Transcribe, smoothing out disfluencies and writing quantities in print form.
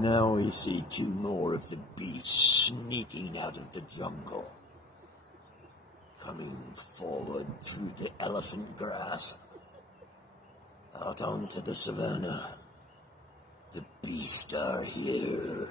Now we see two more of the beasts sneaking out of the jungle, coming forward through the elephant grass, out onto the savannah. The beasts are here.